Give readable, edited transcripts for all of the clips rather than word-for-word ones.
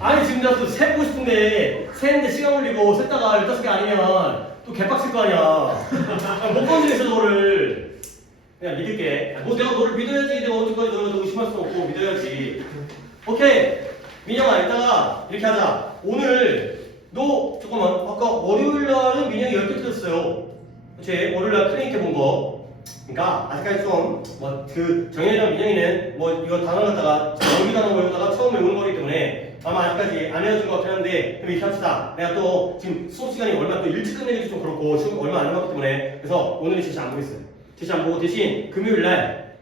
아니 지금 나또 세보고 싶은데 세는데 시간 걸리고 셌다가 15개 아니면 또 개빡칠 거 아니야. 못 건드렸어 너를. 그냥 믿을게. 뭐 내가 너를 믿어야지. 내가 어디까지 너를 의심할 수 없고 믿어야지. 오케이. 민영아 이따가 이렇게 하자. 오늘 너 잠깐만 아까 월요일날은 민영이 10개 틀렸어요. 그치? 월요일날 클리닉 해본 거. 그러니까 아직까지 좀 뭐 그 정현이랑 민영이는 뭐 이거 단어 갖다가 정규 단어 외우다가 처음 외우는 거기 때문에 아마 아직까지 안 해준 것 같긴 한데 그럼 이렇게 합시다. 내가 또 지금 수업 시간이 얼마 또 일찍 끝내기도 좀 그렇고 지금 얼마 안 남았기 때문에 그래서 오늘은 제시 안 보겠어요. 제시 안 보고 대신 금요일날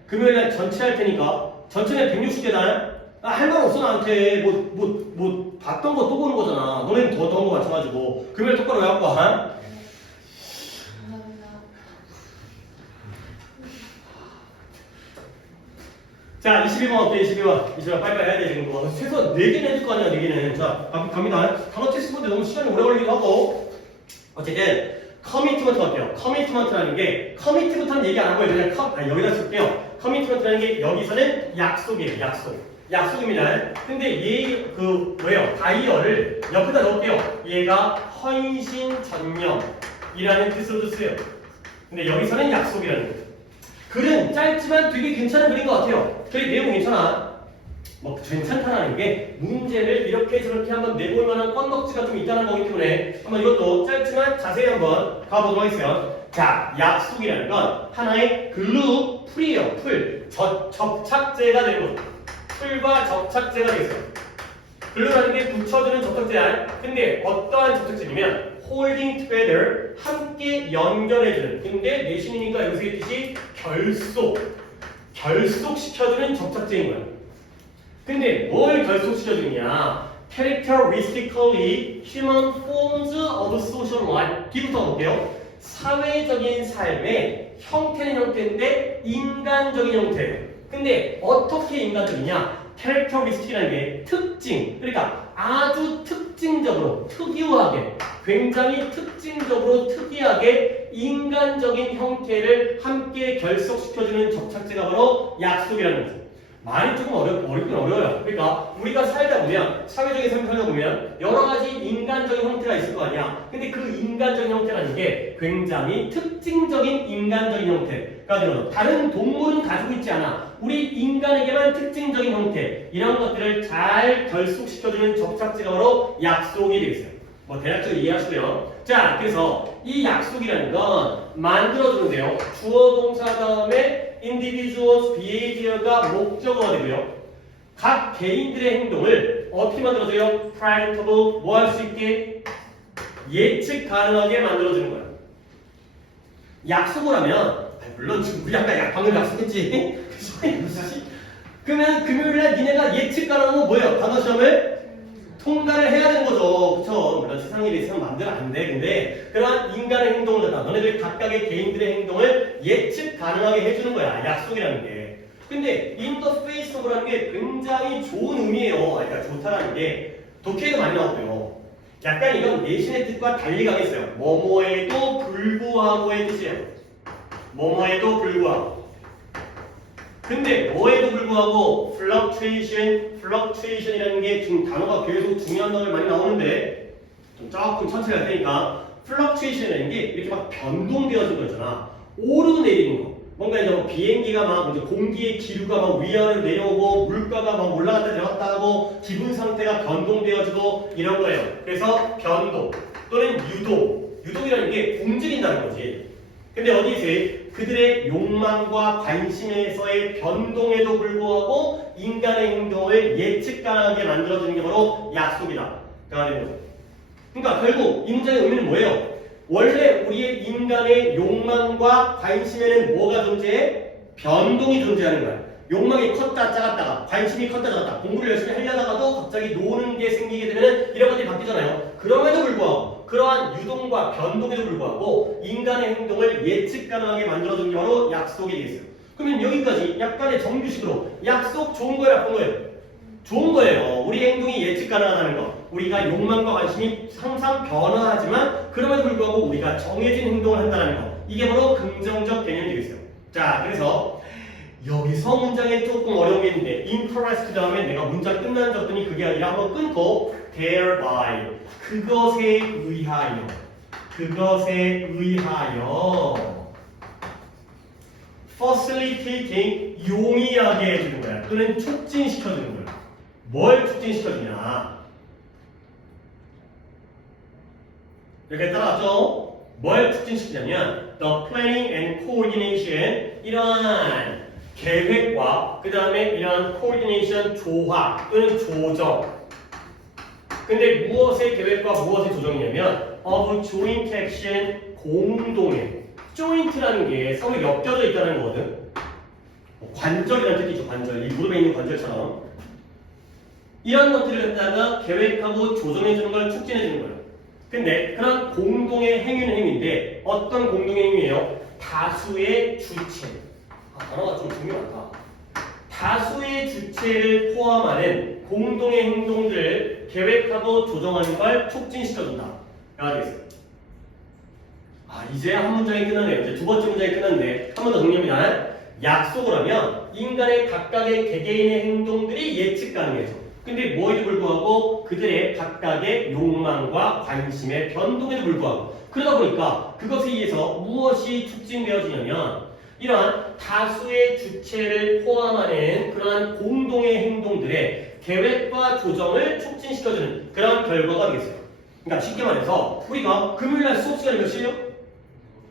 전체 할 테니까 전체는 160개다. 할 말 없어 나한테 뭐 봤던 거 또 보는 거잖아. 너네는 더한 거 맞춰가지고 금요일 똑바로 외워갖고 와. 자, 22번 어때? 22번 빨리빨리 해야 돼 지금 뭐 최소 4개는 해줄 거 아니야 4개는. 자, 갑니다. 단어 테스트 볼때 너무 시간이 오래 걸리기도 하고 어쨌든 커미트먼트 어때요? 커미트먼트라는 게 커미트부터는 얘기 안 하고 그냥 여기다 쓸게요. 커미트먼트라는 게 여기서는 약속이에요. 약속입니다. 근데 얘 뭐예요? 다이어를 옆에다 넣을게요. 얘가 헌신전념이라는 뜻으로도 쓰여요. 근데 여기서는 약속이라는 거예요. 글은 짧지만 되게 괜찮은 글인 것 같아요. 그래 내용 괜찮아. 뭐 괜찮다라는 게 문제를 이렇게 저렇게 한번 내볼 만한 건덕지가 좀 있다는 거기 때문에 한번 이것도 짧지만 자세히 한번 가보도록 하겠습니다. 자, 약속이라는 건 하나의 글루 풀이에요. 접착제가 되는 거죠. 풀과 접착제가 되겠어요. 글루라는 게 붙여주는 접착제야. 근데 어떠한 접착제냐면 holding together 함께 연결해주는. 근데 내신이니까 여기서 있듯이 결속시켜주는 접착제인 거야. 근데 뭘 결속시켜주느냐? Characteristically human forms of social life. 뒤부터 볼게요. 사회적인 삶의 형태인데 인간적인 형태예요. 근데 어떻게 인간적이냐? 캐릭터리스틱이라는 게 특징, 그러니까 아주 특징적으로 특유하게 굉장히 특징적으로 특이하게 인간적인 형태를 함께 결속시켜주는 접착제가 바로 약속이라는 거죠. 말이 조금 어렵긴 어려워요. 그러니까 우리가 살다 보면 사회적인 삶을 살다 보면 여러 가지 인간적인 형태가 있을 거 아니야. 근데 그 인간적인 형태라는 게 굉장히 특징적인 인간적인 형태가 되는 다른 동물은 가지고 있지 않아. 우리 인간에게만 특징적인 형태 이런 것들을 잘 결속시켜주는 접착제가 바로 약속이 되겠어요. 뭐 대략적으로 이해하시고요. 자, 그래서 이 약속이라는 건 만들어주는데요. 주어 동사 다음에 individuals behavior가 목적어가 되고요. 각 개인들의 행동을 어떻게 만들어줘요? predictable, 뭐 할 수 있게? 예측 가능하게 만들어주는 거야. 약속을 하면 물론 지금 우리 아까 방금 약속했지? 그러면 금요일날 니네가 예측 가능한 건 뭐예요? 단어 시험을 통과를 해야 되는 거죠. 그쵸? 물론 세상 일이 있으면 마음대로 안 돼. 근데 그러한 인간의 행동을 갖다 너네들 각각의 개인들의 행동을 예측 가능하게 해주는 거야. 약속이라는 게. 근데 in the face of라는 게 굉장히 좋은 의미예요. 그러니까 좋다라는 게 독해에도 많이 나오고요. 약간 이건 내신의 뜻과 달리 가겠어요. 뭐뭐에도 불구하고의 뜻이에요. 뭐뭐에도 불구하고. 근데 뭐에도 불구하고 fluctuation이라는 게 지금 단어가 계속 중요한 단어가 많이 나오는데 좀 조금 천천히 할 테니까 fluctuation이라는 게 이렇게 막 변동되어진 거잖아. 오르내리는 거. 뭔가 이제 뭐 비행기가 막 이제 공기의 기류가 막 위아래로 내려오고 물가가 막 올라갔다 내려갔다 하고 기분 상태가 변동되어지고 이런 거예요. 그래서 변동 또는 유동이라는 게 움직인다는 거지. 근데 어디서 그들의 욕망과 관심에서의 변동에도 불구하고 인간의 행동을 예측 가능하게 만들어주는 게 바로 약속이다. 그러니까 결국 이 문장의 의미는 뭐예요? 원래 우리의 인간의 욕망과 관심에는 뭐가 존재해? 변동이 존재하는 거야. 욕망이 컸다 작았다가 관심이 컸다 작았다 공부를 열심히 하려다가도 갑자기 노는 게 생기게 되면 이런 것들이 바뀌잖아요. 그럼에도 불구하고 그러한 유동과 변동에도 불구하고 인간의 행동을 예측 가능하게 만들어주는 게 바로 약속이 되겠어요. 그러면 여기까지 약간의 정규식으로 약속 좋은 거예요, 나쁜 거예요? 좋은 거예요. 우리의 행동이 예측 가능하다는 거. 우리가 욕망과 관심이 항상 변화하지만 그럼에도 불구하고 우리가 정해진 행동을 한다는 거. 이게 바로 긍정적 개념이 되겠어요. 자, 그래서 여기서 문장에 조금 어려운 게 있는데 interest 다음에 내가 문장 끝난 줬더니 그게 아니라 한번 끊고 thereby 그것에 의하여 그것에 의하여 facilitating 용이하게 해주는 거야 또는 촉진시켜주는 거야. 뭘 촉진시켜주냐 여기 따라왔죠? 뭘 촉진시키냐면 the planning and coordination 이러한 계획과 그 다음에 이러한 coordination 조화 또는 조정 근데 무엇의 계획과 무엇의 조정이냐면 of joint action 공동의 joint라는 게 서로 엮여져 있다는 거거든 관절이라는 뜻이죠 관절 이 무릎에 있는 관절처럼 이런 것들을 갖다가 계획하고 조정해주는 걸 촉진해주는 거예요. 근데 그런 공동의 행위는 행위인데 어떤 공동의 행위예요? 다수의 주체 단어가 좀 중요하다. 다수의 주체를 포함하는 공동의 행동들을 계획하고 조정하는 걸 촉진시켜준다. 가 되겠어요. 이제 한 문장이 끝나네요. 이제 두 번째 문장이 끝났는데 한 번 더 정리합니다. 약속을 하면 인간의 각각의 개개인의 행동들이 예측 가능해져. 근데 뭐에도 불구하고 그들의 각각의 욕망과 관심의 변동에도 불구하고 그러다 보니까 그것에 의해서 무엇이 촉진되어지냐면 이러한 다수의 주체를 포함하는 그러한 공동의 행동들의 계획과 조정을 촉진시켜주는 그런 결과가 되겠어요. 그러니까 쉽게 말해서 우리가 금요일날 수업 시간이 몇 시예요?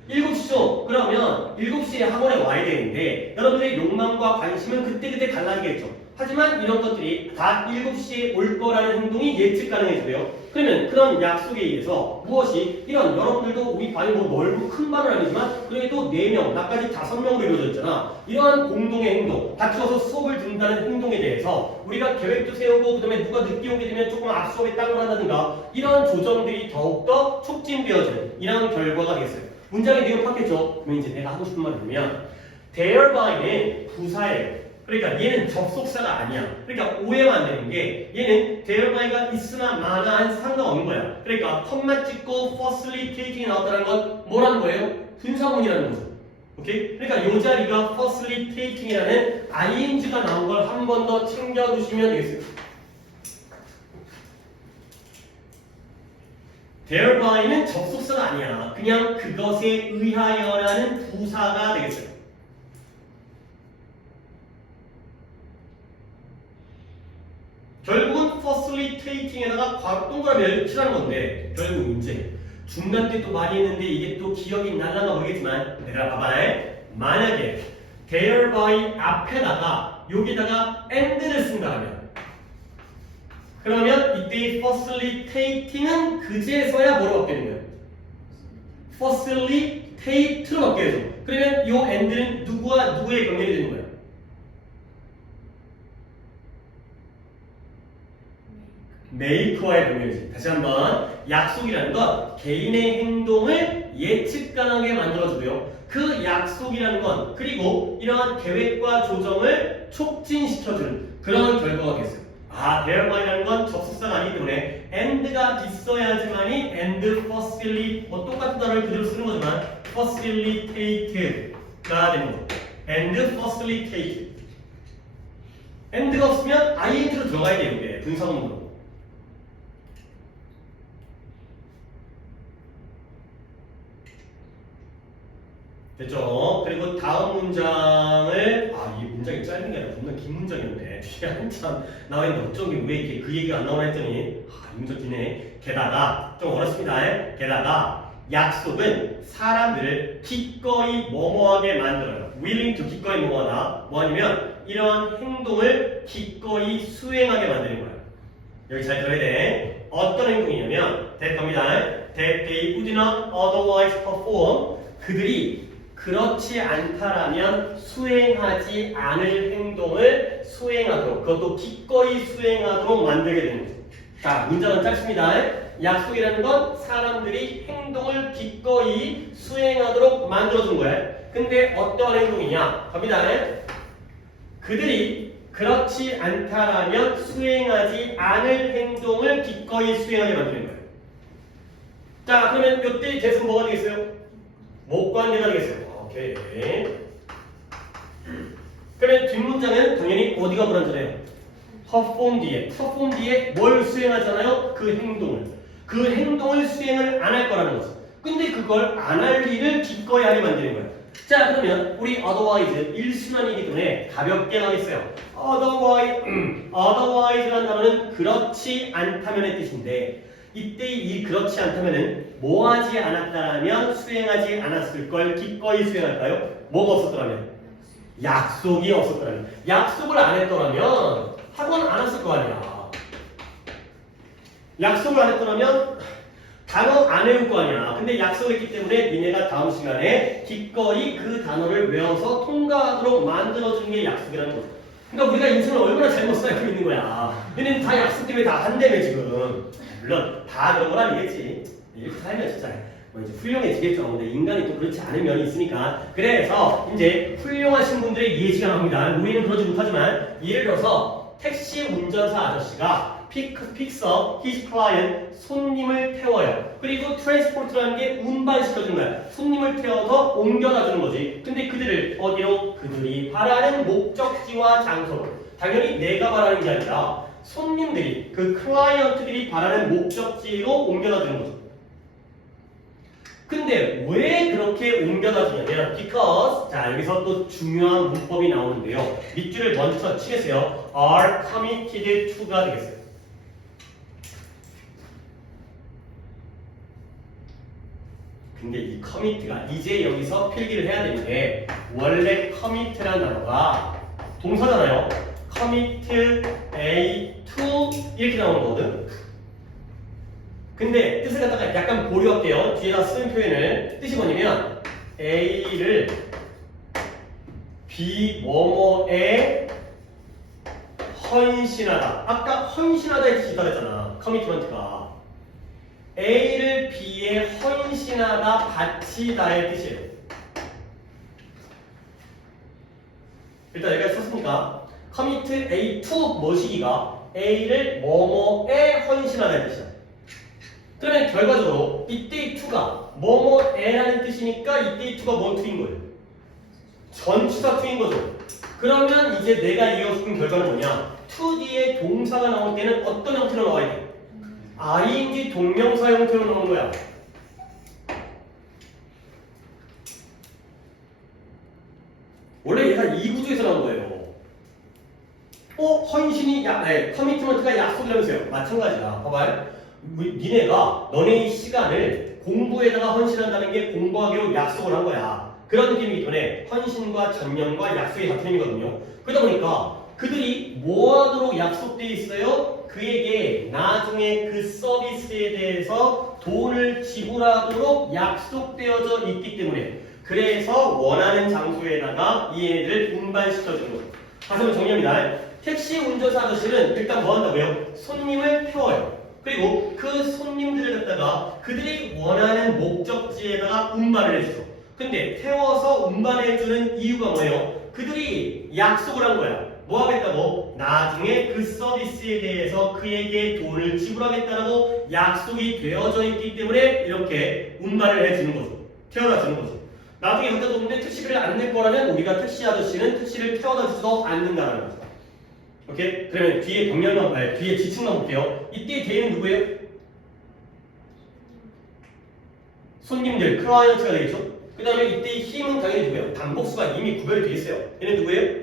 7시죠? 그러면 7시에 학원에 와야 되는데 여러분들의 욕망과 관심은 그때그때 달라지겠죠. 하지만 이런 것들이 다 7시에 올 거라는 행동이 예측 가능해져요. 그러면 그런 약속에 의해서 무엇이 이런 여러분들도 우리 반이 뭐 넓고 큰 반은 아니지만 그래도 4명, 나까지 5명으로 이루어져 있잖아. 이러한 공동의 행동, 다투어서 수업을 듣는다는 행동에 대해서 우리가 계획도 세우고 그 다음에 누가 늦게 오게 되면 조금 앞 수업에 땅을 한다든가 이러한 조정들이 더욱더 촉진되어지는 이런 결과가 되겠어요. 문장의 내용 파악했죠? 그럼 이제 내가 하고 싶은 말을 보면 thereby 부사예요. 그러니까 얘는 접속사가 아니야. 그러니까 오해가 안 되는 게 얘는 therby가 있으나 마나한 상관없는 거야. 그러니까 컴마 찍고 facilitating이 나왔다는 건 뭐라는 거예요? 분사문이라는 거죠. 오케이? 그러니까 이 자리가 facilitating이라는 ing가 나온 걸 한 번 더 챙겨두시면 되겠어요. therby는 접속사가 아니야. 그냥 그것에 의하여라는 부사가 되겠어요. 결국은 facilitating에다가 괄호 동그라미를 칠하는 건데 결국 이제 중간 때 또 많이 했는데 이게 또 기억이 날라나 모르겠지만 얘들아 봐봐. 만약에 thereby 앞에다가 여기다가 and를 쓴다 하면 그러면 이때 facilitating은 그제서야 뭐로 바뀌는 거예요? facilitate로 바뀌어야죠. 그러면 이 and는 누구와 누구의 병렬이 되는 거예요? 메이커와의 병렬이지. 다시 한번 약속이라는 건 개인의 행동을 예측 가능하게 만들어주고요. 그 약속이라는 건 그리고 이러한 계획과 조정을 촉진시켜주는 그런 결과가 되겠어요. thereby 건 접속사가 아니기 때문에 and가 있어야지만이 and facilitate 뭐 똑같은 단어를 그대로 쓰는 거지만 facilitate가 되는 거죠. and facilitate and가 없으면 ing로 들어가야 되는데 분사문으로 됐죠? 그리고 다음 문장을 이 문장이 짧은 게 아니라 겁나 긴 문장이었네. 뒤에 한참 나와 있는데 어쩜 왜 이렇게 그 얘기가 안 나오나 했더니 이 문장 기네. 게다가 좀 어렵습니다. 게다가 약속은 사람들을 기꺼이 뭐뭐하게 만들어요. willing to 기꺼이 뭐하다. 뭐하냐면 이러한 행동을 기꺼이 수행하게 만드는 거예요. 여기 잘 들어야 돼. 어떤 행동이냐면 겁니다. That they would not otherwise perform 그들이 그렇지 않다라면 수행하지 않을 행동을 수행하도록 그것도 기꺼이 수행하도록 만들게 되는 거죠. 자, 문장은 짧습니다. 약속이라는 건 사람들이 행동을 기꺼이 수행하도록 만들어준 거예요. 근데 어떠한 행동이냐? 갑니다. 그들이 그렇지 않다라면 수행하지 않을 행동을 기꺼이 수행하게 만드는 거예요. 자, 그러면 이때 대신 뭐가 되겠어요? 목관계가 되겠어요. 오케이. 그러면 뒷문장은 당연히 어디가 불완전해요? perform 뒤에. perform 뒤에 뭘 수행하잖아요? 그 행동을. 그 행동을 수행을 안 할 거라는 거죠. 근데 그걸 안 할 일을 기꺼이 하게 만드는 거예요. 자, 그러면 우리 otherwise 1순환이기 때문에 가볍게 가겠어요. otherwise라는 단어는 그렇지 않다면의 뜻인데 이때 이 그렇지 않다면은 뭐 하지 않았다라면 수행하지 않았을 걸 기꺼이 수행할까요? 뭐가 없었더라면? 약속이 없었더라면. 약속을 안 했더라면 학원 안 왔을 거 아니야. 약속을 안 했더라면 단어 안 외울 거 아니야. 근데 약속을 했기 때문에 니네가 다음 시간에 기꺼이 그 단어를 외워서 통과하도록 만들어주는 게 약속이라는 거죠. 그러니까 우리가 인생을 얼마나 잘못 살고 있는 거야. 얘는 다 약속 때문에 다 한다며 지금. 물론 다 그런 건 아니겠지. 이렇게 살면 진짜 뭐 이제 훌륭해지겠죠. 근데 인간이 또 그렇지 않은 면이 있으니까. 그래서 이제 훌륭하신 분들의 이해지가 나옵니다. 우리는 그러지 못하지만 예를 들어서 택시 운전사 아저씨가 픽서 his client 손님을 태워요. 그리고 트랜스포트라는 게 운반시켜주는 거야. 손님을 태워서 옮겨다 주는 거지. 근데 그들을 어디로? 그들이 바라는 목적지와 장소로. 당연히 내가 바라는 게 아니라 손님들이 그 클라이언트들이 바라는 목적지로 옮겨다 주는 거죠. 근데 왜 그렇게 옮겨다 주냐면 because 자 여기서 또 중요한 문법이 나오는데요. 밑줄을 먼저 치겠어요. are committed to가 되겠어요. 근데 이 commit가 이제 여기서 필기를 해야 되는데 원래 commit라는 단어가 동사잖아요. commit A to 이렇게 나오는 거거든. 근데 뜻을 갖다가 약간 보류할게요. 뒤에다 쓴 표현을 뜻이 뭐냐면 A를 B 뭐뭐에 헌신하다. 아까 헌신하다의 뜻이 있다고 했잖아. 커미트먼트가 A를 B에 헌신하다, 바치다의 뜻이에요. 일단 여기까지 썼으니까 commit A to 뭐시기가 A를 뭐뭐에 헌신하다의 뜻이야. 그러면 결과적으로 이때의 to가 뭐뭐에라는 뜻이니까 이때의 to가 뭔 to인 거예요? 전치사 to인 거죠. 그러면 이제 내가 이어준 결과는 뭐냐? to 뒤에 동사가 나올 때는 어떤 형태로 나와야 돼? ing 동명사 형태로 나오는 거야. 원래 얘가 이 구조에서 나온 거예요. 헌신이 커미트먼트가 약속이라면서요. 마찬가지야. 봐봐요. 니네가 너네 이 시간을 공부에다가 헌신한다는 게 공부하기로 약속을 한 거야. 그런 느낌이기 때문에 헌신과 전념과 약속이 같은 의미거든요. 그러다 보니까 그들이 뭐 하도록 약속돼 있어요? 그에게 나중에 그 서비스에 대해서 돈을 지불하도록 약속되어져 있기 때문에 그래서 원하는 장소에다가 이 애들을 운반시켜주는 거죠. 다시 한번 정리합니다. 택시 운전사 아저씨는 일단 뭐 한다고요? 손님을 태워요. 그리고 그 손님들을 갖다가 그들이 원하는 목적지에다가 운반을 해주죠. 근데 태워서 운반해주는 이유가 뭐예요? 그들이 약속을 한 거야. 뭐 하겠다고? 나중에 그 서비스에 대해서 그에게 돈을 지불하겠다라고 약속이 되어져 있기 때문에 이렇게 운반을 해주는 거죠. 태워다 주는 거죠. 나중에 갖다 줬는데 택시비를 안 낼 거라면 우리가 택시 아저씨는 택시를 태워다 주지도 않는다는 거죠. 오케이? 그러면 뒤에 병렬만, 뒤에 지층만 볼게요. 이때 대는 누구예요? 손님들, 클라이언트가 되겠죠? 그 다음에 이때 힘은 당연히 누구예요? 단복수가 이미 구별이 되어 있어요. 얘는 누구예요?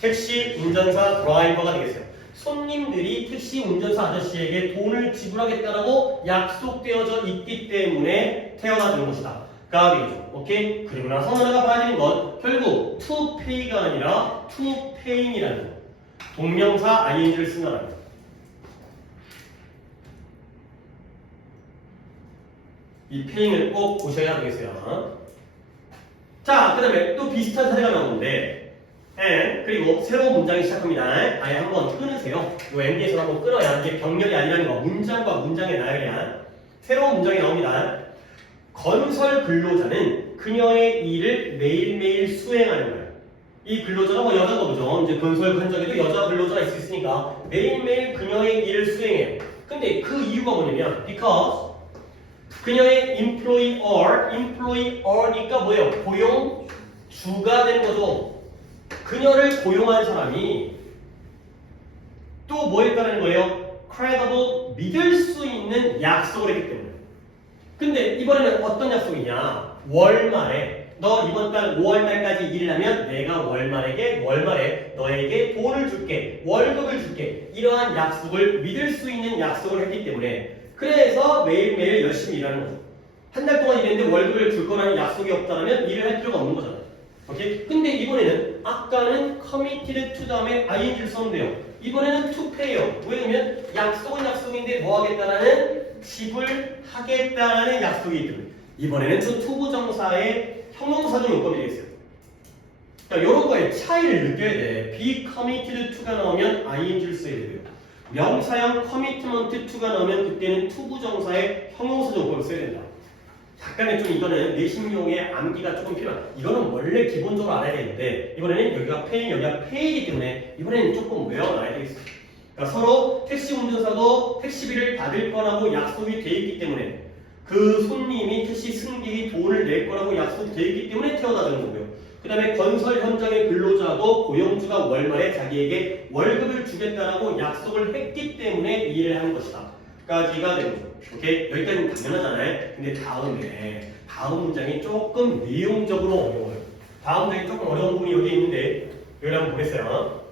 택시 운전사 드라이버가 되겠어요. 손님들이 택시 운전사 아저씨에게 돈을 지불하겠다라고 약속되어져 있기 때문에 태워다 주는 것이다. 가 되겠죠. 오케이? 그리고 나서 하나가 봐야 되는 건 결국 to pay가 아니라 to pay이라는 거. 동명사 ing를 쓴다는 거. 이 paying을 꼭 보셔야 되겠어요. 자, 그 다음에 또 비슷한 사례가 나오는데 and 그리고 새로운 문장이 시작합니다. 아예 한번 끊으세요. 이 MD에서 한번 끊어야 이게 병렬이 아니라는 거. 문장과 문장의 나열이야. 새로운 문장이 나옵니다. 건설 근로자는 그녀의 일을 매일매일 수행하는 거예요. 이 근로자가 뭐 여자가 보죠. 이제 건설 현장에도 여자 근로자가 있을 수 있으니까 매일매일 그녀의 일을 수행해요. 근데 그 이유가 뭐냐면 because 그녀의 employer니까 뭐예요? 고용주가 되는 거죠. 그녀를 고용한 사람이 또 뭐 했다는 거예요? credible, 믿을 수 있는 약속을 했기 때문에. 근데 이번에는 어떤 약속이냐? 월말에 너 이번 달 5월 달까지 일을 하면 내가 월말에 너에게 돈을 줄게, 월급을 줄게. 이러한 약속을 믿을 수 있는 약속을 했기 때문에 그래서 매일매일 열심히 일하는 거죠. 한 달 동안 일했는데 월급을 줄 거라는 약속이 없다면 일을 할 필요가 없는 거잖아요. 오케이? 근데 이번에는 아까는 committed to 다음에 ing를 썼는데요. 이번에는 to pay요. 왜냐면 약속은 약속인데 뭐 하겠다라는 지불하겠다라는 약속이기 때문에 이번에는 저 투부정사의 형용사적 요건이 되겠어요. 그러니까 이런 거에 차이를 느껴야 돼. be committed to가 나오면 ing를 써야 되고요. 명사형 commitment to가 나오면 그때는 투부정사의 형용사적 요건을 써야 된다. 약간의 좀 이거는 내신용의 암기가 조금 필요한. 이거는 원래 기본적으로 알아야 되는데 이번에는 여기가 페이, 여기가 페이이기 때문에 이번에는 조금 외워놔야 되겠어요. 그러니까 서로 택시 운전사도 택시비를 받을 거라고 약속이 돼 있기 때문에 그 손님이 택시 승객이 돈을 낼 거라고 약속이 돼 있기 때문에 태워다 주는 거고요. 그 다음에 건설 현장의 근로자도 고용주가 월말에 자기에게 월급을 주겠다라고 약속을 했기 때문에 일을 한 것이다. 까지가 되는 거죠. 오케이? 여기까지는 당연하잖아요. 근데 다음 문장이 조금 내용적으로 어려워요. 다음 문장이 조금 어려운 부분이 여기 있는데 여기 한번 보겠어요.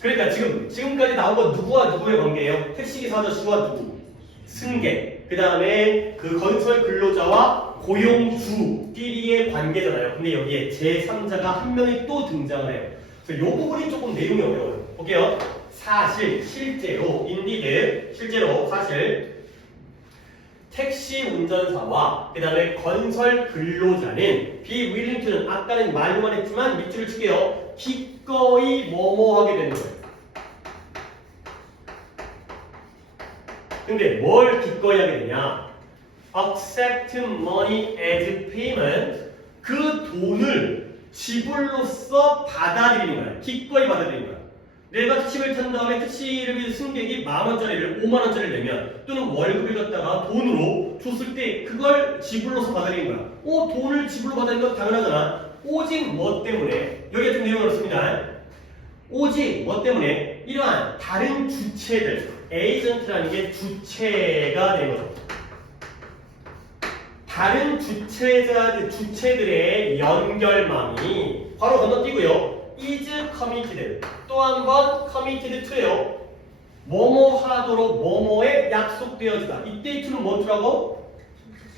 그러니까 지금까지 나온 건 누구와 누구의 관계예요? 택시기사 아저씨와 누구? 승객. 그 다음에 그 건설 근로자와 고용주끼리의 관계잖아요. 근데 여기에 제3자가 한 명이 또 등장을 해요. 그래서 이 부분이 조금 내용이 어려워요. 볼게요. 사실, 실제로, indeed, 실제로, 사실 택시 운전사와 그 다음에 건설 근로자는 be willing to는 아까는 말로만 했지만 밑줄을 칠게요. 기꺼이 뭐뭐 하게 되는 거예요. 근데 뭘 기꺼이 하게 되냐? accept money as payment, 그 돈을 지불로서 받아들이는 거야. 기꺼이 받아들이는 거야. 내가 택시를 탄 다음에 택시를 위해 승객이 10,000원짜리를 50,000원짜리를 내면 또는 월급을 갖다가 돈으로 줬을 때 그걸 지불로서 받아들이는 거야. 돈을 지불로 받아들이는 건 당연하잖아. 오직 뭐 때문에, 여기가 좀 내용이 어렵습니다. 오직 뭐 때문에 이러한 다른 주체들, 에이전트라는 게 주체가 되는 거죠. 다른 주체들의 연결망이 바로 건너뛰고요. is committed. 또 한 번 committed to예요. 뭐뭐 하도록 뭐뭐에 약속되어지다. 이때 to는 뭐 to라고?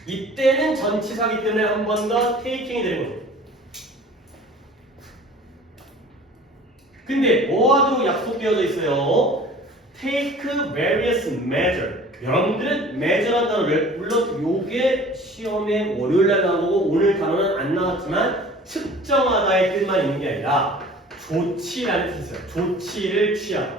이때는 전치사기 때문에 한 번 더 taking이 되는 거죠. 근데 뭐 하도록 약속되어져 있어요? take various measure. 여러분들은 measure라는 단어를 물론 요게 시험에 월요일날 나온 거고 오늘 단어는 안 나왔지만 측정하다의 뜻만 있는 게 아니라 조치라는 뜻이 있어요. 조치를 취하다.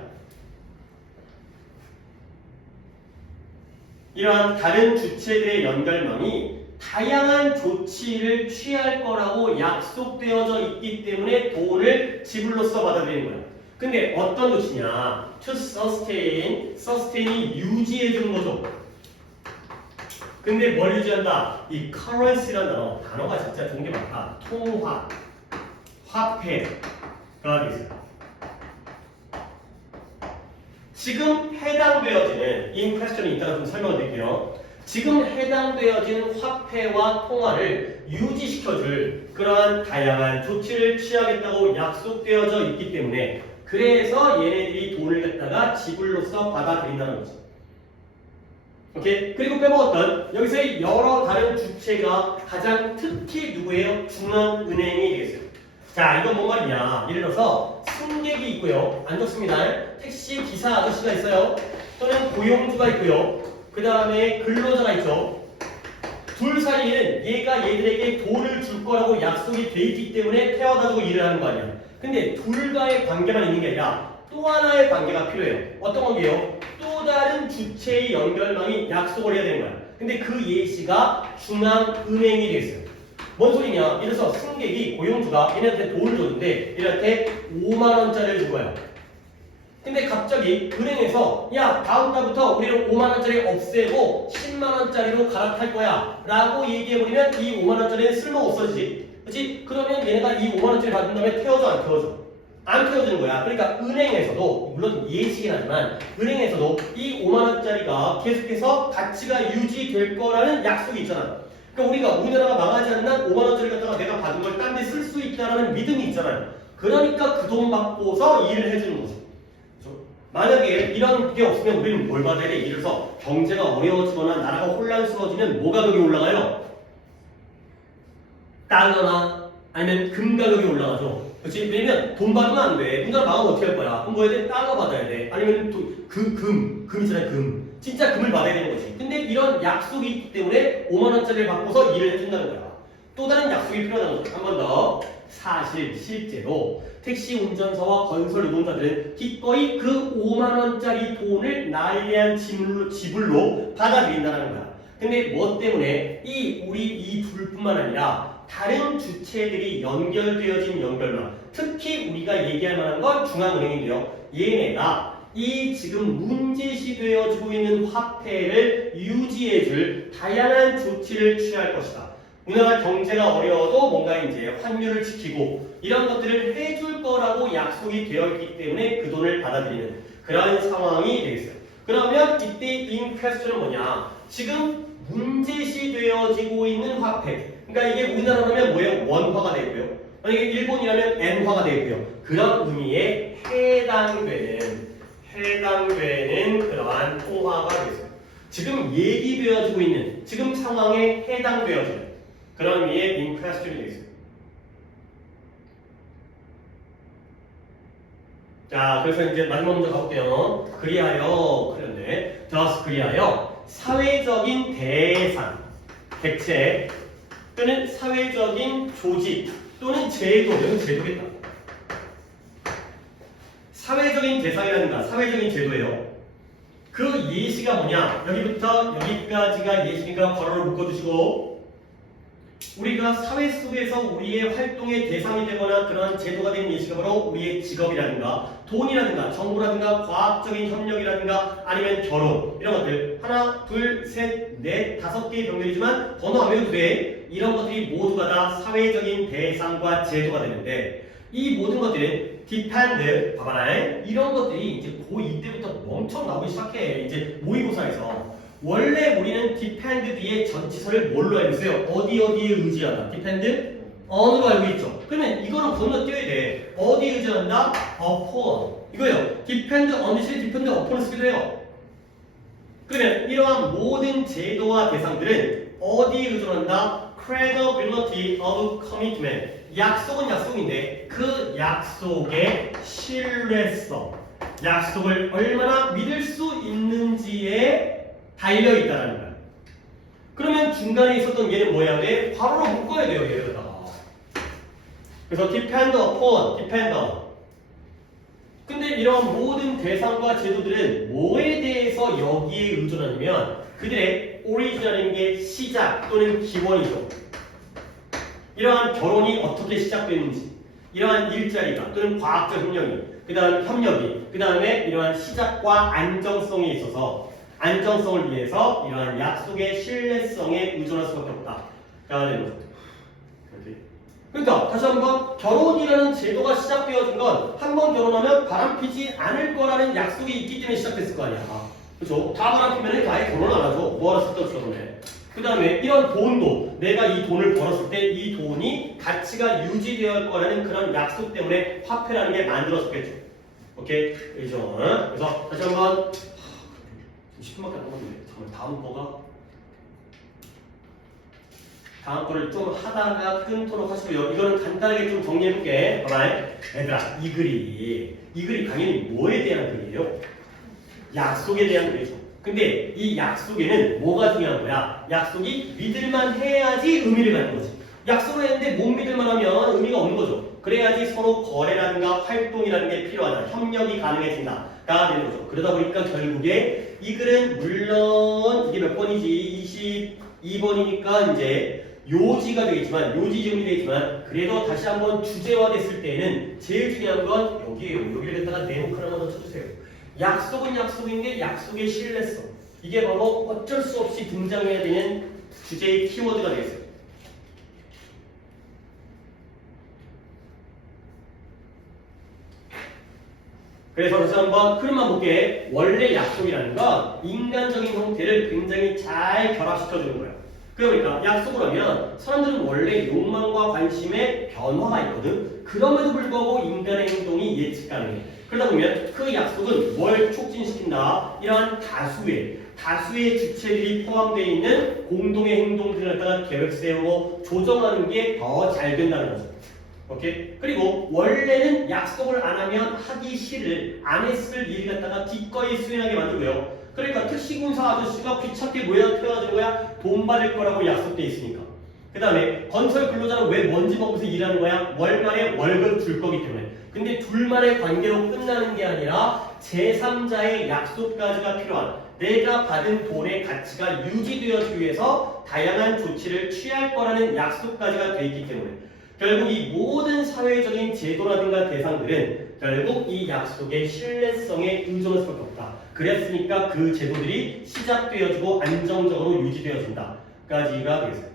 이러한 다른 주체들의 연결망이 다양한 조치를 취할 거라고 약속되어져 있기 때문에 돈을 지불로서 받아들이는 거예요. 근데 어떤 조치냐? To sustain, sustain이 유지해주는 거죠. 근데 뭘 유지한다? 이 currency라는 단어가 진짜 좋은 게 많다. 통화, 화폐가 되겠습니다. 지금 해당되어지는 in question이 이따가 좀 설명을 드릴게요. 지금 해당되어지는 화폐와 통화를 유지시켜줄 그러한 다양한 조치를 취하겠다고 약속되어져 있기 때문에 그래서 얘네들이 돈을 갖다가 지불로서 받아들인다는 거죠. 오케이? 그리고 빼먹었던 여기서의 여러 다른 주체가 가장 특히 누구예요? 중앙은행이 되겠어요. 자, 이건 뭔 말이냐? 예를 들어서 승객이 있고요. 안 좋습니다. 택시 기사 아저씨가 있어요. 또는 고용주가 있고요. 그 다음에 근로자가 있죠. 둘 사이에는 얘가 얘들에게 돈을 줄 거라고 약속이 돼 있기 때문에 태워다주고 일을 하는 거 아니야. 근데 둘과의 관계만 있는 게 아니라 또 하나의 관계가 필요해요. 어떤 관계요? 또 다른 주체의 연결망이 약속을 해야 되는 거야. 근데 그 예시가 중앙은행이 되겠어요. 뭔 소리냐? 이래서 승객이 고용주가 얘네한테 돈을 줬는데 얘네한테 5만원짜리를 준 거야. 근데 갑자기 은행에서 야 다음 달부터 우리는 5만원짜리 없애고 10만원짜리로 갈아탈 거야 라고 얘기해버리면 이 5만원짜리는 쓸모가 없어지지. 그치? 그러면 얘네가 이 5만원짜리 받은 다음에 태워줘 안 태워줘? 안 펴주는 거야. 그러니까 은행에서도 물론 예시긴 하지만 은행에서도 이 5만 원짜리가 계속해서 가치가 유지될 거라는 약속이 있잖아. 그러니까 우리가 우리나라가 망하지 않는 한 5만 원짜리 갖다가 내가 받은 걸 딴 데 쓸 수 있다라는 믿음이 있잖아요. 그러니까 그 돈 받고서 일을 해주는 거지. 그렇죠? 만약에 이런 게 없으면 우리는 뭘 받아야 돼? 예를 들어서 경제가 어려워지거나 나라가 혼란스러워지면 뭐 가격이 올라가요? 달러나 아니면 금 가격이 올라가죠. 그렇지? 왜냐면 돈 받으면 안 돼. 우리나라 망하면 어떻게 할 거야? 그럼 뭐 해야 돼? 달러 받아야 돼. 아니면 금 있잖아요. 금. 진짜 금을 받아야 되는 거지. 근데 이런 약속이 있기 때문에 5만 원짜리를 받고서 일을 해준다는 거야. 또 다른 약속이 필요하다는 거죠. 한 번 더. 사실 실제로 택시 운전사와 건설 노동자들은 기꺼이 그 5만 원짜리 돈을 나에 대한 지불로 받아들인다는 거야. 근데 뭐 때문에 우리 이 둘뿐만 아니라 다른 주체들이 연결되어진 연결망, 특히 우리가 얘기할 만한 건 중앙은행인데요. 얘네가 이 지금 문제시되어지고 있는 화폐를 유지해줄 다양한 조치를 취할 것이다. 우리나라 경제가 어려워도 뭔가 이제 환율을 지키고 이런 것들을 해줄 거라고 약속이 되어 있기 때문에 그 돈을 받아들이는 그런 상황이 되겠어요. 그러면 이때 in question은 뭐냐? 지금 문제시 되어지고 있는 화폐. 그러니까 이게 우리나라라면 뭐예요? 원화가 되고요. 만약에 일본이라면 엔화가 되고요. 그런 의미에 해당되는 그러한 통화가 되겠어요. 지금 얘기되어지고 있는 지금 상황에 해당되어지는 그런 의미의 in question이 되겠어요. 자, 그래서 이제 마지막 문제 가볼게요. 그리하여 사회적인 대상, 객체 또는 사회적인 조직 또는 제도, 이건 제도겠다. 사회적인 대상이라든가 사회적인 제도예요. 그 예시가 뭐냐? 여기부터 여기까지가 예시니까 괄호를 묶어두시고 우리가 사회 속에서 우리의 활동의 대상이 되거나 그런 제도가 된 예시가 바로 우리의 직업이라든가 돈이라든가 정보라든가 과학적인 협력이라든가 아니면 결혼 이런 것들 하나, 둘, 셋, 넷, 5개의 병렬이지만 번호 안 외워도 돼. 이런 것들이 모두가 다 사회적인 대상과 제도가 되는데 이 모든 것들은 depend, 봐봐라. 이런 것들이 이제 고2 때부터 엄청 나오기 시작해. 이제 모의고사에서. 원래 우리는 depend 뒤에 전치사를 뭘로 알고 있어요? 어디에 의지하다. depend on으로 알고 있죠. 그러면 이거는 건너뛰어야 돼. 어디에 의지한다? upon. 이거예요. depend on 대신에 depend upon 쓰기도 해요. 그러면 이러한 모든 제도와 대상들은 어디에 의존한다? credibility of commitment. 약속은 약속인데 그 약속의 신뢰성, 약속을 얼마나 믿을 수 있는지에 달려있다는 거야. 그러면 중간에 있었던 얘는 뭐 해야 돼? 괄호로 묶어야 돼요, 얘에다가. 그래서 depend on. 근데 이런 모든 대상과 제도들은 뭐에 대해서 여기에 의존하냐면 그들의 오리지널인 게 시작 또는 기원이죠. 이러한 결혼이 어떻게 시작됐는지, 이러한 일자리가 또는 과학적 협력이, 그 다음에 이러한 시작과 안정성에 있어서 안정성을 위해서 이러한 약속의 신뢰성에 의존할 수밖에 없다. 그러니까 다시 한번 결혼이라는 제도가 시작되어진 건 한 번 결혼하면 바람피지 않을 거라는 약속이 있기 때문에 시작됐을 거 아니야. 그렇죠? 다 바람피면 아예 결혼 안 하죠. 뭐하러 쓸데없이 결혼해. 그 다음에 이런 돈도 내가 이 돈을 벌었을 때 이 돈이 가치가 유지되어 거라는 그런 약속 때문에 화폐라는 게 만들어졌겠죠. 오케이? 그죠? 그래서 다시 한번 10분밖에 안 남았는데 정말 다음 거를 좀 하다가 끊도록 하시고요. 이거는 간단하게 좀 정리해볼게. 봐봐. 얘들아, 이 글이 당연히 뭐에 대한 글이에요? 약속에 대한 글이죠. 근데 이 약속에는 뭐가 중요한 거야? 약속이 믿을만 해야지 의미를 갖는 거지. 약속을 했는데 못 믿을만 하면 의미가 없는 거죠. 그래야지 서로 거래라든가 활동이라는 게 필요하다. 협력이 가능해진다가 되는 거죠. 그러다 보니까 결국에 이 글은 물론 이게 몇 번이지? 22번이니까 이제 요지가 되겠지만 요지 지음이 되겠지만 그래도 다시 한번 주제화됐을 때에는 제일 중요한 건 여기에요. 여기를 갖다가 네모 하나만 더 쳐주세요. 약속은 약속인데 약속의 신뢰성. 이게 바로 어쩔 수 없이 등장해야 되는 주제의 키워드가 되겠어요. 그래서 다시 한번 흐름만 볼게. 원래 약속이라는 건 인간적인 형태를 굉장히 잘 결합시켜주는 거예요. 그러니까 약속을 하면 사람들은 원래 욕망과 관심에 변화가 있거든. 그럼에도 불구하고 인간의 행동이 예측 가능해. 그러다 보면 그 약속은 뭘 촉진시킨다? 이러한 다수의 주체들이 포함되어 있는 공동의 행동들을 갖다가 계획 세우고 조정하는 게 더 잘 된다는 거죠. 오케이? 그리고 원래는 약속을 안 하면 하기 싫을, 안 했을 일을 갖다가 기꺼이 수행하게 만들고요. 그러니까 특시군사 아저씨가 귀찮게 뭐야 태워가지고 거야? 돈 받을 거라고 약속돼 있으니까. 그 다음에 건설 근로자는 왜 먼지 먹으면서 일하는 거야? 월말에 월급 줄 거기 때문에. 근데 둘만의 관계로 끝나는 게 아니라 제3자의 약속까지가 필요한, 내가 받은 돈의 가치가 유지되어지기 위해서 다양한 조치를 취할 거라는 약속까지가 돼 있기 때문에 결국 이 모든 사회적인 제도라든가 대상들은 결국 이 약속의 신뢰성에 의존할 수밖에 없다. 그랬으니까 그 제도들이 시작되어지고 안정적으로 유지되어진다까지가 되겠어요.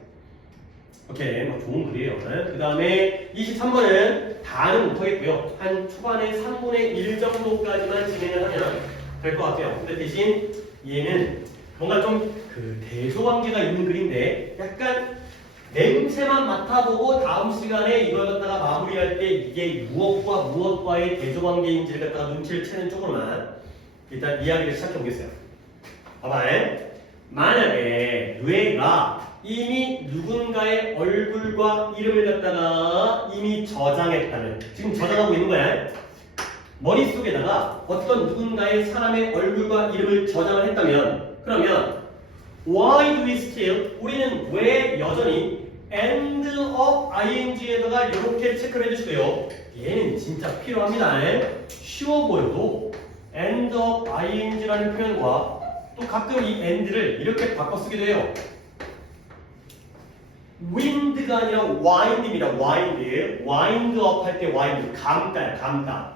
오케이, 뭐 좋은 글이에요. 그 다음에 23번은 다는 못하겠고요. 한 초반에 3분의 1 정도까지만 진행을 하면 될 것 같아요. 근데 대신 얘는 뭔가 좀 그 대조관계가 있는 글인데 약간 냄새만 맡아보고 다음 시간에 이걸 갖다가 마무리할 때 이게 무엇과 무엇과의 대조관계인지를 갖다가 눈치를 채는 쪽으로만 일단 이야기를 시작해 보겠어요. 봐봐요. 만약에 뇌가 이미 누군가의 얼굴과 이름을 갖다가 이미 저장했다면, 지금 저장하고 있는 거야. 머릿속에다가 어떤 누군가의 사람의 얼굴과 이름을 저장을 했다면, 그러면 why do we still, 우리는 왜 여전히 end of ing에다가 이렇게 체크를 해주시고요. 얘는 진짜 필요합니다. 쉬워 보여도 end of ing라는 표현과 또 가끔 이 end를 이렇게 바꿔 쓰기도 해요. wind가 아니라 wind입니다. wind up 할 때 wind, 감다야, 감다.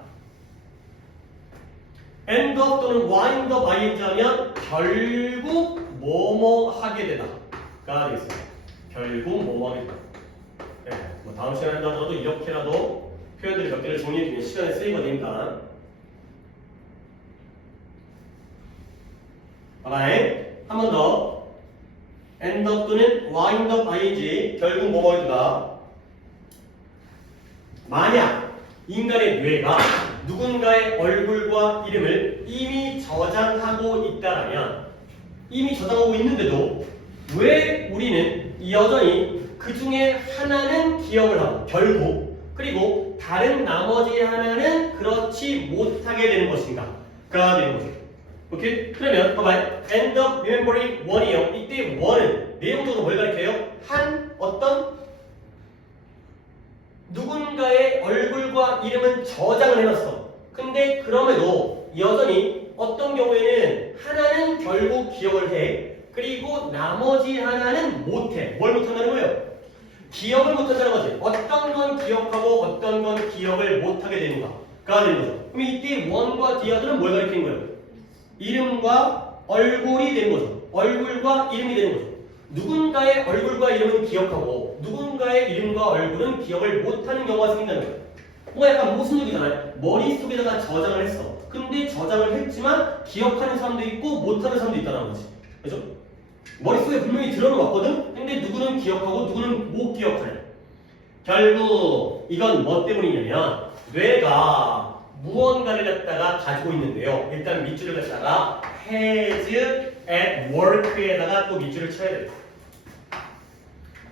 end up 또는 wind up ing 하면 결국 뭐뭐 하게 되다가 되겠습니다. 결국 뭐뭐 하게 되다. 네, 뭐 다음 시간에 한다더라도 이렇게라도 표현들을 몇 개를 정리해주면 시간에 쓰이가 되니까. 봐봐요. 한 번 더. end up 또는 wind up ing, 결국 뭐뭐 하게 되다. 만약 인간의 뇌가 누군가의 얼굴과 이름을 이미 저장하고 있다면, 이미 저장하고 있는데도 왜 우리는 여전히 그 중에 하나는 기억을 하고 결국, 그리고 다른 나머지 하나는 그렇지 못하게 되는 것인가가 되는 거죠. 오케이? 그러면 봐봐요. end up remembering one이요. 이때 one은 내용적으로 뭘 가리켜요? 한 어떤 누군가의 얼굴과 이름은 저장을 해놨어. 근데 그럼에도 여전히 어떤 경우에는 하나는 결국 기억을 해. 그리고 나머지 하나는 못해. 뭘 못한다는 거예요? 기억을 못한다는 거지. 어떤 건 기억하고 어떤 건 기억을 못하게 되는가가 되는 거죠. 그럼 이때 one과 the other는 뭘 가리키는 거예요? 이름과 얼굴이 되는 거죠. 얼굴과 이름이 되는 거죠. 누군가의 얼굴과 이름은 기억하고 누군가의 이름과 얼굴은 기억을 못하는 경우가 생긴다는 거예요. 뭔가 약간 모순적이잖아요. 머릿속에다가 저장을 했어. 근데 저장을 했지만 기억하는 사람도 있고 못하는 사람도 있다는 거지. 그죠? 머릿속에 분명히 들어놓았거든? 근데 누구는 기억하고 누구는 못 기억하네. 결국 이건 뭐 때문이냐면 뇌가 무언가를 갖다가 가지고 있는데요. 일단 밑줄을 갖다가 has at work에다가 또 밑줄을 쳐야 돼요.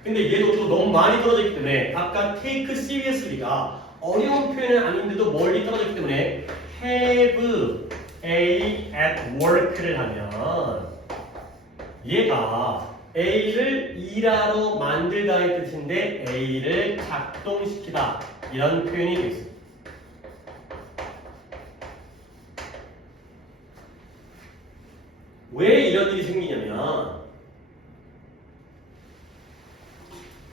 근데 얘도 또 너무 많이 떨어져 있기 때문에 아까 take seriously가 어려운 표현은 아닌데도 멀리 떨어져 있기 때문에 have a at work를 하면 얘가 A를 일하러 만들다의 뜻인데 A를 작동시키다 이런 표현이 되겠습니다. 왜 이런 일이 생기냐면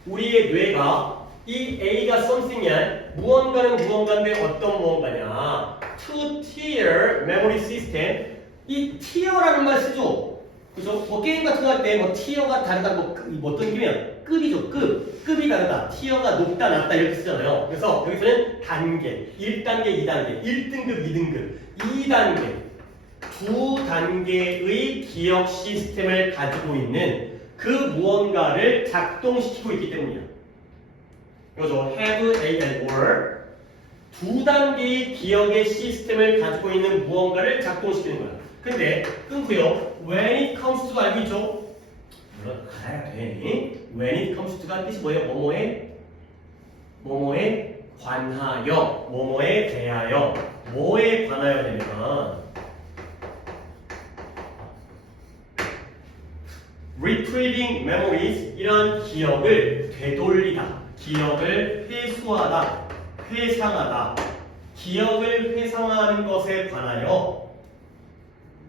우리의 뇌가 이 A가 something이야. 무언가는 무언가인데 어떤 무언가냐. Two tier memory system. 이 tier라는 말 쓰죠. 그죠? 뭐 게임 같은 거 할 때 뭐 티어가 다르다 뭐 어떤 느낌이야? 급이죠. 급이 다르다. 티어가 높다 낮다 이렇게 쓰잖아요. 그래서 여기서는 단계 1단계 2단계 1등급 2등급 2단계 두 단계의 기억 시스템을 가지고 있는 그 무언가를 작동시키고 있기 때문이야. 이거죠. have, a, and or 두 단계의 기억의 시스템을 가지고 있는 무언가를 작동시키는 거야. 근데 끊고요. When it comes to 알고 있죠? 물론 알아야 돼. When it comes to가 뜻이 뭐예요? 뭐뭐에 관하여, 뭐뭐에 대하여, 뭐에 관하여 되면 retrieving memories 이런 기억을 되돌리다, 기억을 회수하다, 회상하다, 기억을 회상하는 것에 관하여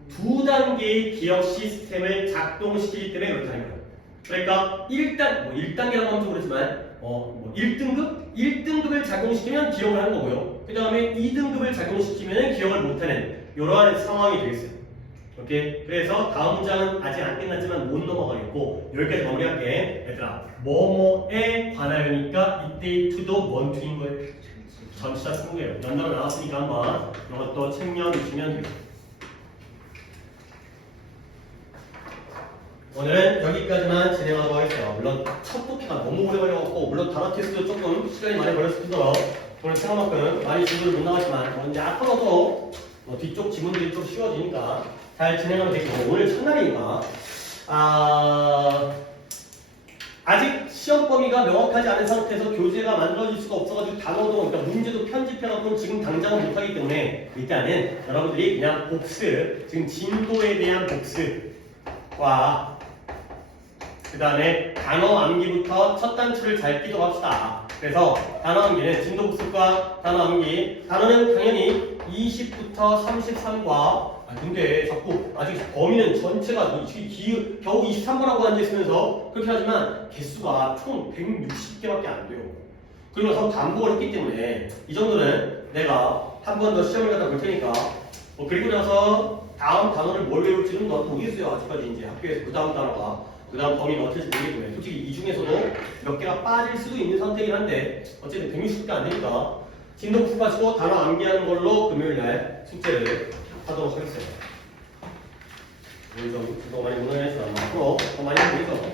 두 단계의 기억 시스템을 작동시키기 때문에 그렇다는 거예요. 그러니까 1단계라고 하면 좀 그렇지만 1등급을 작동시키면 기억을 하는 거고요. 그 다음에 2등급을 작동시키면 기억을 못하는 이러한 상황이 되겠어요. 오케이? 그래서 다음 문장은 아직 안 끝났지만 못 넘어가겠고 여기까지 마무리할게. 얘들아 뭐뭐에 관하여니까 이때 to도 원투인 거예요. 전치사 쓰는 거예요. 연달아 나왔으니까 한번 이것도 챙겨주시면 돼요. 오늘은 여기까지만 진행하도록 하겠어요. 물론 첫 독해가 너무 오래 걸려갖고 물론 단어 테스트도 조금 시간이 많이 걸렸어서 오늘 생각만큼 많이 진도를 못 나갔지만 이제 앞으로도 뒤쪽 지문들이 좀 쉬워지니까 잘 진행하면 되겠고 오늘 첫날이니까 아직 시험 범위가 명확하지 않은 상태에서 교재가 만들어질 수가 없어가지고 단어도 그러니까 문제도 편집해갖고 지금 당장은 못하기 때문에 일단은 여러분들이 그냥 복습 지금 진도에 대한 복습과 그 다음에 단어 암기부터 첫 단추를 잘 끼도록 합시다. 그래서 단어 암기는 진도 복습과 단어 암기 단어는 당연히 20부터 33과 근데 자꾸 아직 범위는 전체가 겨우 23번하고 앉아있으면서 그렇게 하지만 개수가 총 160개밖에 안 돼요. 그리고 서로 반복을 했기 때문에 이 정도는 내가 한 번 더 시험을 갖다 볼 테니까 그리고 나서 다음 단어를 뭘 외울지는 너 모르겠어요. 아직까지 이제 학교에서 그 다음 단어가 그 다음 범위가 어떨지 모르기 때문에 솔직히 이 중에서도 몇 개가 빠질 수도 있는 상태이긴 한데 어쨌든 160개 안 되니까 진도 복습 가지고 단어 암기하는 걸로 금요일날 숙제를 하도록 하겠습니다. 오늘 좀 많이 무난해서 앞으로 더 많이 보이죠?